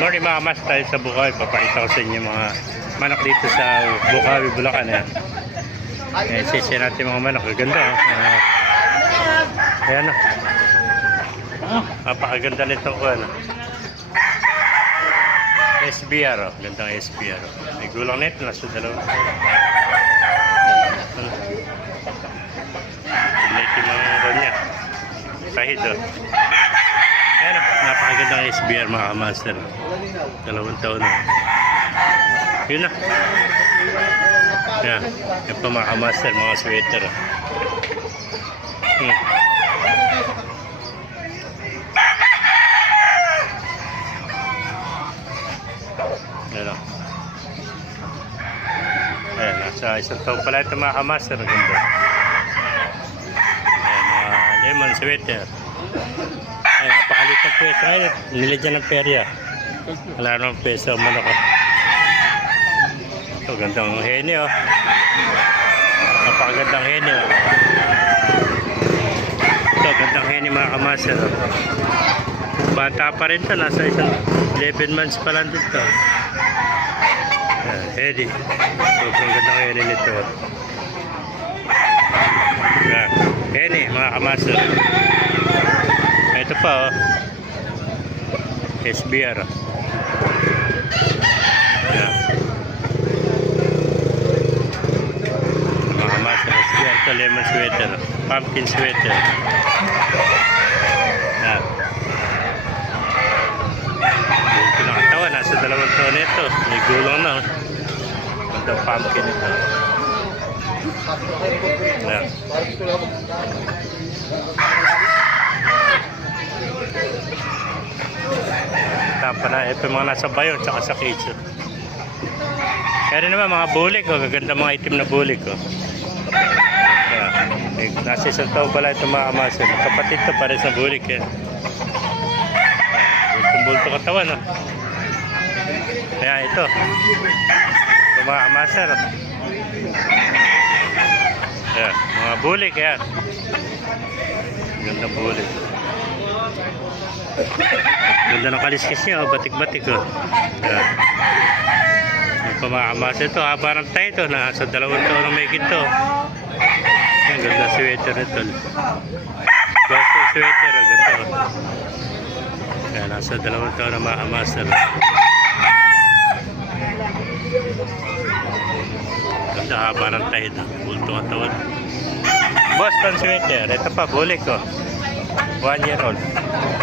Morning mga mas tayo sa Bukawi. Papakita ko sa inyo mga manok dito sa Bukawi, Bulacan. Ayan. Ayan, sisi natin mga manok. Ganda. Oh. Ayan o. Napakaganda nito ko. Ano. SBR oh. Gandang SBR oh. May gulang nito. Nasa dalawa. Ano. Tignan yung mga kanya. Kahit oh. Ayan o. Napakagandang SBR mga kamaster. Dalawang taon na. Yun na. Yan. Yan pa mga kamaster, mga sweater. Hmm. Yan nasa isang taon pala ito mga kamaster. Ang ganda. Ayan, mga lemon sweater. Napakalit ng pwesto ngayon. Nilagyan ng perya. Wala namang pwesto ang manok. oh. Ito, gandang hene oh. Napakagandang hene oh. Ito, gandang hene mga kamaster oh. Bata pa rin to, nasa isang 11 months pa lang dito. Hene. Sobrang gandang hene nito. Hene mga kamaster. Ito pa oh. SBR. Ayan. Mga master SBR ito lemon sweater. Pumpkin sweater. Ayan. Ito ng katawan. Nasa dalawang taon ito. May gulong na. oh. Ganda pumpkin ito. Ayan. Tapa na. Ito yung mga nasa bayo tsaka sa kitchen. Kaya rin naman mga bulik. Oh. Gaganda mga itim na bulik. Oh. Kaya, eh, nasa isang taon pala ito mga amaso. Kapatid to pare sa bulik. Eh. Bulto-bulto katawan. Oh. Kaya ito. Ito mga amaser. Kaya, mga bulik. Kaya. Ganda bulik. Ganda ng kaliskis niya, oh, batik-batik oh. Yung pamakamas ito, haba ng tayo ito, nasa dalawang taon na may ginto. Yan, ganda sweater nito. Gusto sweater, oh, ganda oh. Yan, nasa dalawang taon na makamaster. Ganda haba ng tayo ito, bulto ang tawad. Boston sweater, ito pa, bulik oh. One year old.